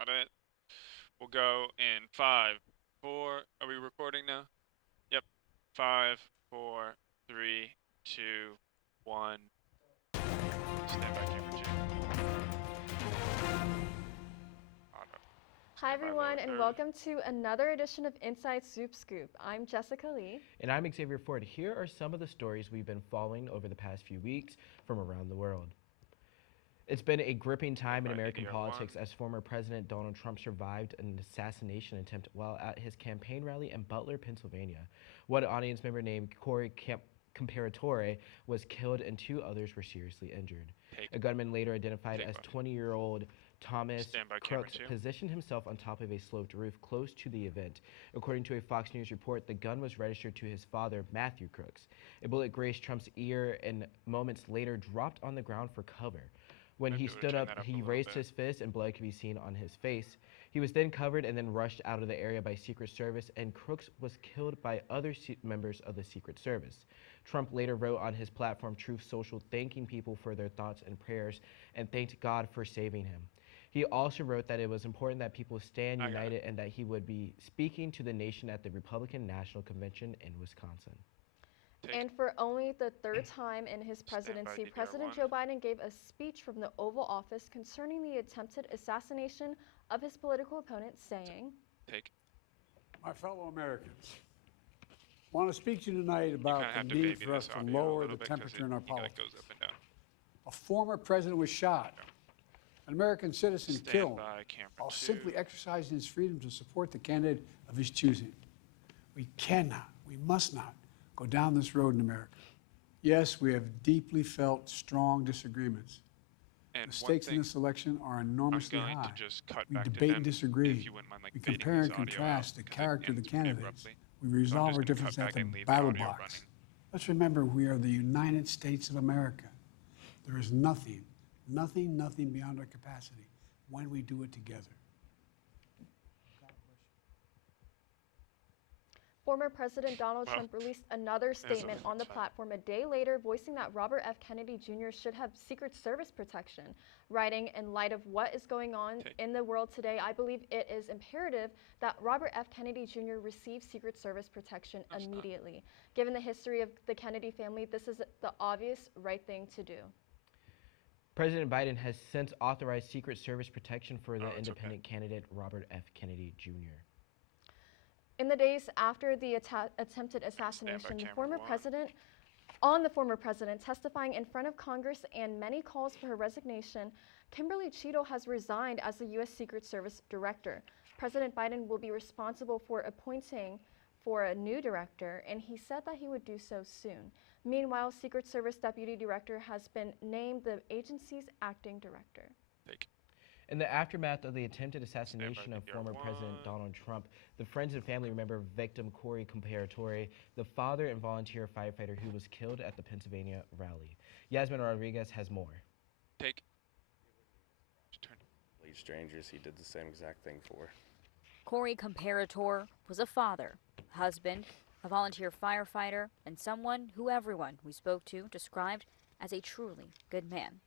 Got it. We'll go in 5, 4. Are we recording now? Yep. 5, 4, 3, 2, 1. Stand by camera 2. Auto. Hi Stand by everyone, lower and third. welcome to another edition of Inside Swoop Scoop. I'm Jessica Lee. And I'm Xavier Ford. Here are some of the stories we've been following over the past few weeks from around the world. It's been a gripping time in By American ADR1. politics as former President Donald Trump survived an assassination attempt while at his campaign rally in Butler, Pennsylvania. One audience member named Corey Comparatore was killed and 2 others were seriously injured. Take. A gunman later identified Take as button. 20-year-old Thomas Stand by camera Crooks 2. positioned himself on top of a sloped roof close to the event. According to a Fox News report, the gun was registered to his father, Matthew Crooks. A bullet grazed Trump's ear and moments later dropped on the ground for cover. When Might he be able to stood turn up, that up a he little raised bit. his fist and blood could be seen on his face. He was then covered and then rushed out of the area by Secret Service, and Crooks was killed by other members of the Secret Service. Trump later wrote on his platform Truth Social thanking people for their thoughts and prayers and thanked God for saving him. He also wrote that it was important that people stand united and that he would be speaking to the nation at the Republican National Convention in Wisconsin. Take. And for only the third time in his presidency, President Joe Biden gave a speech from the Oval Office concerning the attempted assassination of his political opponent, saying, Take. My fellow Americans, I want to speak to you tonight about the need for us to lower the temperature in our politics. Goes up and down. A former president was shot, an American citizen killed, while 2. simply exercising his freedom to support the candidate of his choosing. We cannot, we must not go down this road in America. Yes, we have deeply felt strong disagreements. And the stakes in this election are enormously high. We back debate and disagree. We compare and contrast the character of the candidates. abruptly. We resolve our gonna cut differences at back the and leave the battle audio box. running. Let's remember we are the United States of America. There is nothing beyond our capacity when we do it together. Former President Donald Trump released another statement on the platform a day later, voicing that Robert F. Kennedy Jr. should have Secret Service protection, writing, in light of what is going on in the world today, I believe it is imperative that Robert F. Kennedy Jr. receive Secret Service protection immediately. Given the history of the Kennedy family, this is the obvious right thing to do. President Biden has since authorized Secret Service protection for the independent candidate Robert F. Kennedy Jr. In the days after the attempted assassination, the former president testifying in front of Congress and many calls for her resignation, Kimberly Cheeto has resigned as the U.S. Secret Service director. President Biden will be responsible for appointing for a new director, and he said that he would do so soon. Meanwhile, Secret Service Deputy Director has been named the agency's acting director. In the aftermath of the attempted assassination of former President Donald Trump, the friends and family remember victim Corey Comparatore, the father and volunteer firefighter who was killed at the Pennsylvania rally. Yasmin Rodriguez has more. Take. Complete strangers he did the same exact thing for. Corey Comparatore was a father, husband, a volunteer firefighter, and someone who everyone we spoke to described as a truly good man.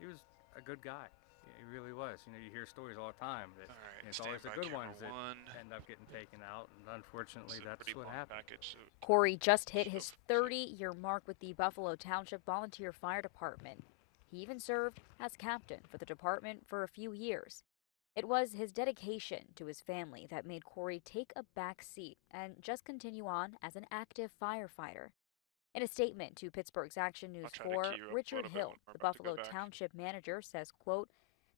He was a good guy. He really was. You know, you hear stories all the time that it's always the good ones that end up getting taken out, and unfortunately, that's what happened. Corey just hit his 30-year mark with the Buffalo Township Volunteer Fire Department. He even served as captain for the department for a few years. It was his dedication to his family that made Corey take a back seat and just continue on as an active firefighter. In a statement to Pittsburgh's Action News 4, Richard Hill, the Buffalo Township manager, says, quote,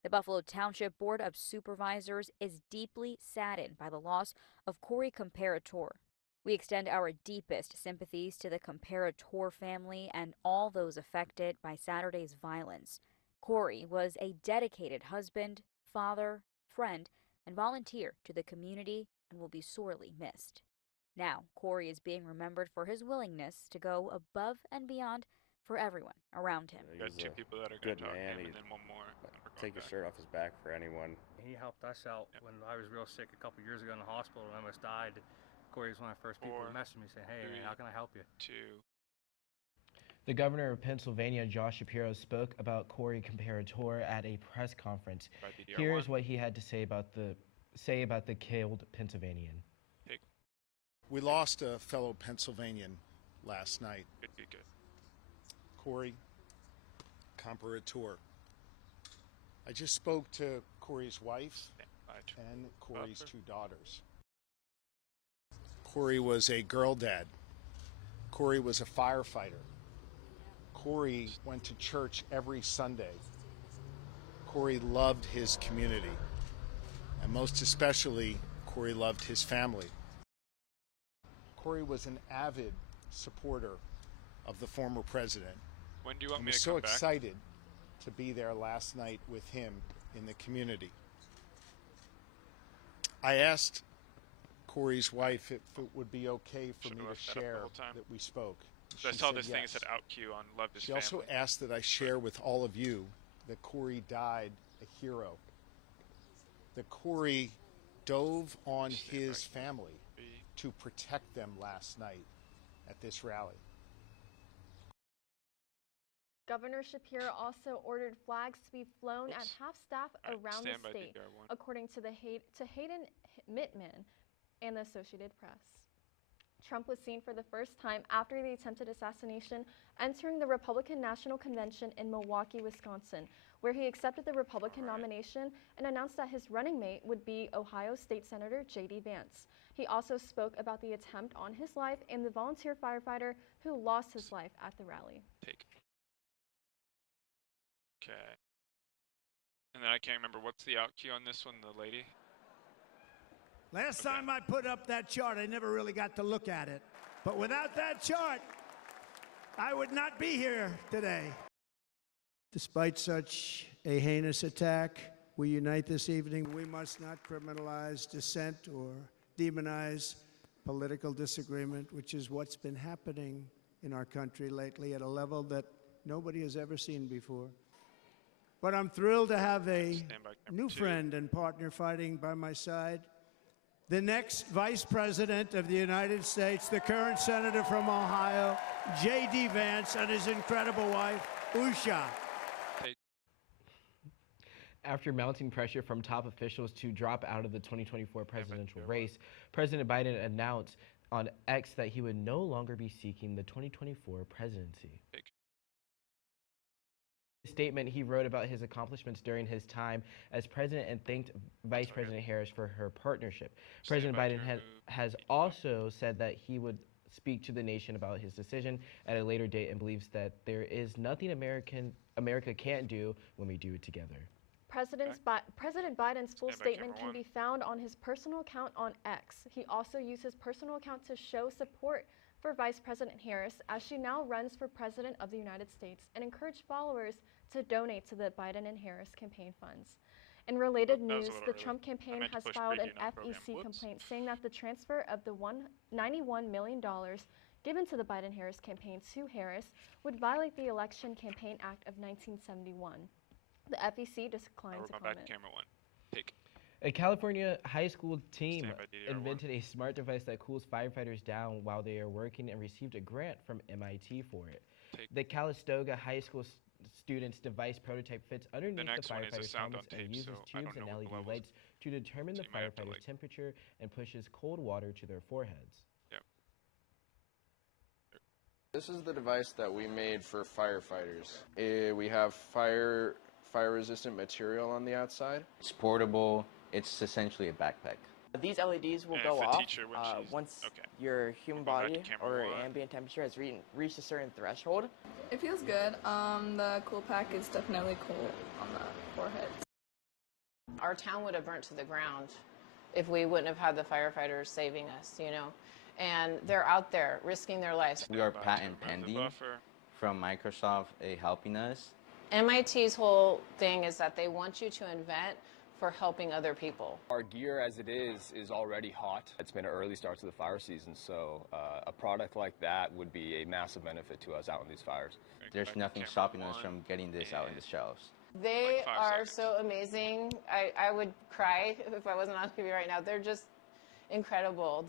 "The Buffalo Township Board of Supervisors is deeply saddened by the loss of Corey Comparatore. We extend our deepest sympathies to the Comparatore family and all those affected by Saturday's violence. Corey was a dedicated husband, father, friend, and volunteer to the community and will be sorely missed." Now, Corey is being remembered for his willingness to go above and beyond for everyone around him. He was a good man. He'd take his shirt off his back for anyone. He helped us out when I was real sick a couple years ago in the hospital and I almost died. Corey was one of the first people to message me saying, "Hey, how can I help you?" The governor of Pennsylvania, Josh Shapiro, spoke about Corey Comparator at a press conference. Here is what he had to say about the killed Pennsylvanian. We lost a fellow Pennsylvanian last night. Good. Corey Comparator. I just spoke to Corey's wife and Corey's two daughters. Corey was a girl dad. Corey was a firefighter. Corey went to church every Sunday. Corey loved his community. And most especially, Corey loved his family. Corey was an avid supporter of the former president. When do you want and me was to so come back? excited to be there last night with him in the community. I asked Corey's wife if it would be okay for me to share that we spoke. So I saw this thing that said out Q on Love His Family. She also asked that I share with all of you that Corey died a hero. That Corey dove on his family to protect them last night at this rally. Governor Shapiro also ordered flags to be flown at half-staff around the state, according to Hayden Mittman and the Associated Press. Trump was seen for the first time after the attempted assassination entering the Republican National Convention in Milwaukee, Wisconsin, where he accepted the Republican nomination and announced that his running mate would be Ohio State Senator J.D. Vance. He also spoke about the attempt on his life and the volunteer firefighter who lost his life at the rally. Okay. And then I can't remember, what's the out cue on this one, the lady? Last time I put up that chart, I never really got to look at it. But without that chart, I would not be here today. Despite such a heinous attack, we unite this evening. We must not criminalize dissent or demonize political disagreement, which is what's been happening in our country lately at a level that nobody has ever seen before. But I'm thrilled to have a new friend and partner fighting by my side. The next Vice President of the United States, the current Senator from Ohio, J.D. Vance, and his incredible wife, Usha. After mounting pressure from top officials to drop out of the 2024 presidential race, President Biden announced on X that he would no longer be seeking the 2024 presidency. In a statement, he wrote about his accomplishments during his time as president and thanked Vice President Harris for her partnership. President Biden has also said that he would speak to the nation about his decision at a later date and believes that there is nothing America can't do when we do it together. President Biden's full statement can be found on his personal account on X. He also used his personal account to show support for Vice President Harris as she now runs for President of the United States and encouraged followers to donate to the Biden and Harris campaign funds. In related news, the Trump campaign has filed an FEC complaint saying that the transfer of the $91 million given to the Biden-Harris campaign to Harris would violate the Election Campaign Act of 1971. The FEC declined to comment. A California high school team invented a smart device that cools firefighters down while they are working and received a grant from MIT for it. The Calistoga High School student's device prototype fits underneath the firefighter's helmets and uses tubes and LED lights to determine the firefighter's temperature and pushes cold water to their foreheads. This is the device that we made for firefighters. We have fire-resistant material on the outside. It's portable. It's essentially a backpack. These LEDs will go off once your human body or ambient temperature has reached a certain threshold. It feels good. The cool pack is definitely cool on the forehead. Our town would have burnt to the ground if we wouldn't have had the firefighters saving us, you know. And they're out there risking their lives. We are patent pending from Microsoft helping us. MIT's whole thing is that they want you to invent for helping other people. Our gear as it is already hot. It's been an early start to the fire season, so a product like that would be a massive benefit to us out in these fires. There's nothing stopping us from getting this out in the shelves. They are so amazing. I would cry if I wasn't on TV right now. They're just incredible.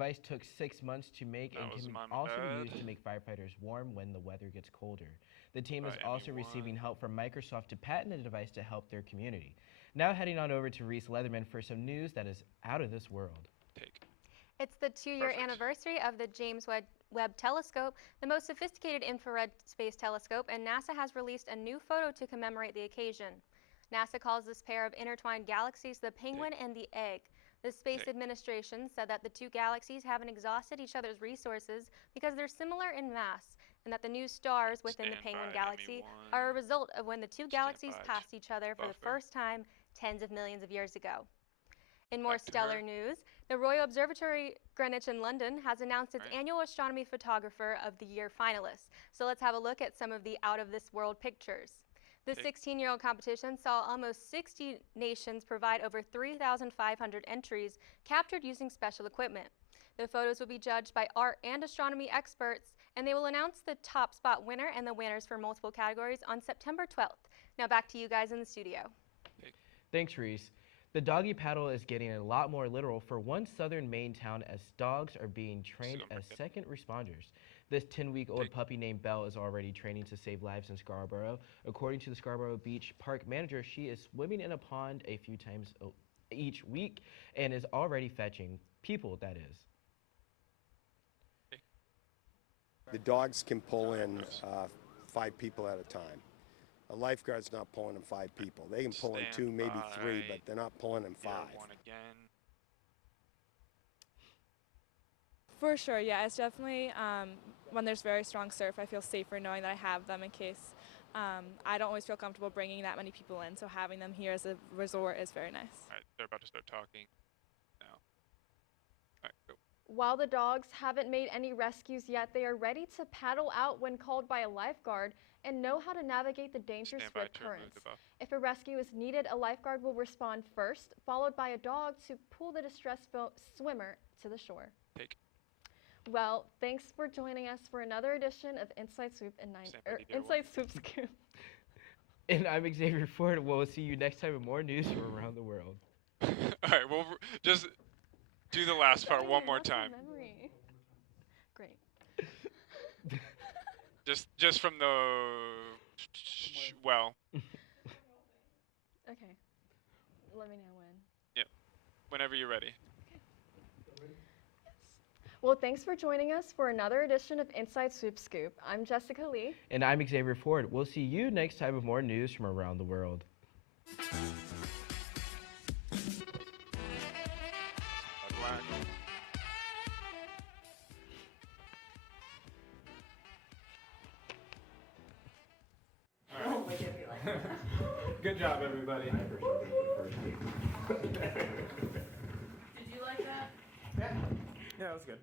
device took 6 months to make and can also be used to make firefighters warm when the weather gets colder. The team is also receiving help from Microsoft to patent the device to help their community. Now heading on over to Reese Leatherman for some news that is out of this world. It's the 2-year anniversary of the James Webb Telescope, the most sophisticated infrared space telescope, and NASA has released a new photo to commemorate the occasion. NASA calls this pair of intertwined galaxies the penguin and the egg. The Space Administration said that the two galaxies haven't exhausted each other's resources because they're similar in mass, and that the new stars within the penguin galaxy are a result of when the two galaxies passed each other for the first time tens of millions of years ago. In more stellar news, the Royal Observatory Greenwich in London has announced its annual Astronomy Photographer of the Year finalists. So let's have a look at some of the out-of-this-world pictures. The 16-year-old competition saw almost 60 nations provide over 3,500 entries captured using special equipment. The photos will be judged by art and astronomy experts, and they will announce the top spot winner and the winners for multiple categories on September 12th. Now back to you guys in the studio. Thanks, Reese. The doggy paddle is getting a lot more literal for one southern Maine town as dogs are being trained as second responders. This 10-week-old puppy named Belle is already training to save lives in Scarborough. According to the Scarborough Beach Park manager, she is swimming in a pond a few times each week and is already fetching people, that is. The dogs can pull in 5 people at a time. A lifeguard's not pulling in 5 people. They can pull in 2, maybe 3, but they're not pulling in 5. For sure, yeah. It's definitely, when there's very strong surf, I feel safer knowing that I have them in case I don't always feel comfortable bringing that many people in, so having them here as a resort is very nice. All right, they're about to start talking now. All right, go. While the dogs haven't made any rescues yet, they are ready to paddle out when called by a lifeguard and know how to navigate the dangerous swift currents. If a rescue is needed, a lifeguard will respond first, followed by a dog to pull the distressed swimmer to the shore. Well, thanks for joining us for another edition of Inside Swoop Inside Swoop Scoop. And I'm Xavier Ford. We'll see you next time with more news from around the world. All right, well, just do the last part one more time. Great. Just from the well. Okay. Let me know when. Yep. Whenever you're ready. Well, thanks for joining us for another edition of Inside Swoop Scoop. I'm Jessica Lee. And I'm Xavier Ford. We'll see you next time with more news from around the world. Good job, everybody. Did you like that? Yeah, that was good.